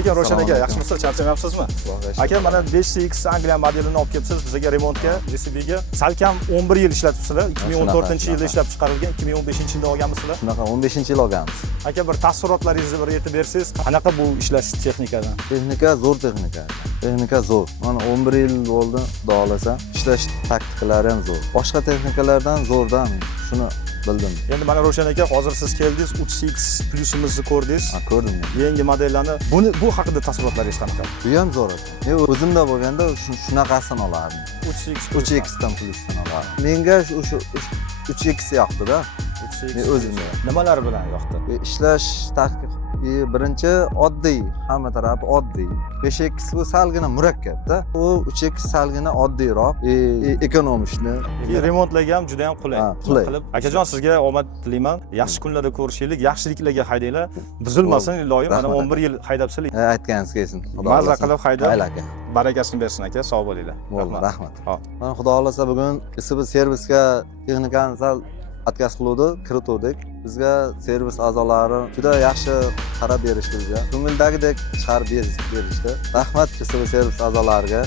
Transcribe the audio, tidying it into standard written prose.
ekan Roshan aka, yaxshimisiz? Charchamayapsizmi? Aka, mana 5CX Angliya modelini olib kelibsiz bizga remontga, JCBga. Salkam 11 yil ishlatibsizlar. 2014-yilda ishlab chiqarilgan, 2015-yilda olganmisizlar? Shunaqa 15-yil olganmiz. Aka, bir taassurotlaringizni bir aytib bersangiz, qanaqa bu ishlash texnikadan? Texnika zo'r texnika. Texnika zo'r. Mana 11 yil bo'ldi, xudo xolasa. Ishlash taktikalari ham zo'r. Boshqa texnikalardan zo'rdan shuni bildim. Endi mana Roshan aka, hozir siz keldingiz, 3CX Plus'imizni ko'rdingiz. Ha, ko'rdim. Yangi modellarni. Bu haqida taassurotlaringiz qanaqa? Bu ham zo'r ekan. Men o'zimda bo'lganda shunaqasini olardim. 3CX dan Plus'dan olardim. Menga o'sha 3X yoqdi-da. 3CX Men o'zimga. Nimalar bilan yoqdi? Ishlash taktik birinchi oddiy, hamma tarafi oddiy. 5X bu salgina murakkabda. U 3X salgina oddiyroq, ekonomishni. Remontlarga ham juda ham qulay. Qulay. Akajon, sizga omad tilayman. Yaxshi kunlarda ko'rishaylik, yaxshiliklarga haydanglar. Buzilmasin iloyim. Mana 11 yil haydabsizlar. Aytganingiz kelsin. Maza qilib haydab. Mayli aka. Barakasini bersin aka, sog' bo'linglar. Rahmat. Mana xudo xolasa bugun biz servisga texnikani sal atkaz qiluvdi, kirituvdik. Bizga servis a'zolari juda yaxshi qarab berishdi bizga. Ko'ngildagidek chiqarib berishdi. Rahmat servis a'zolariga.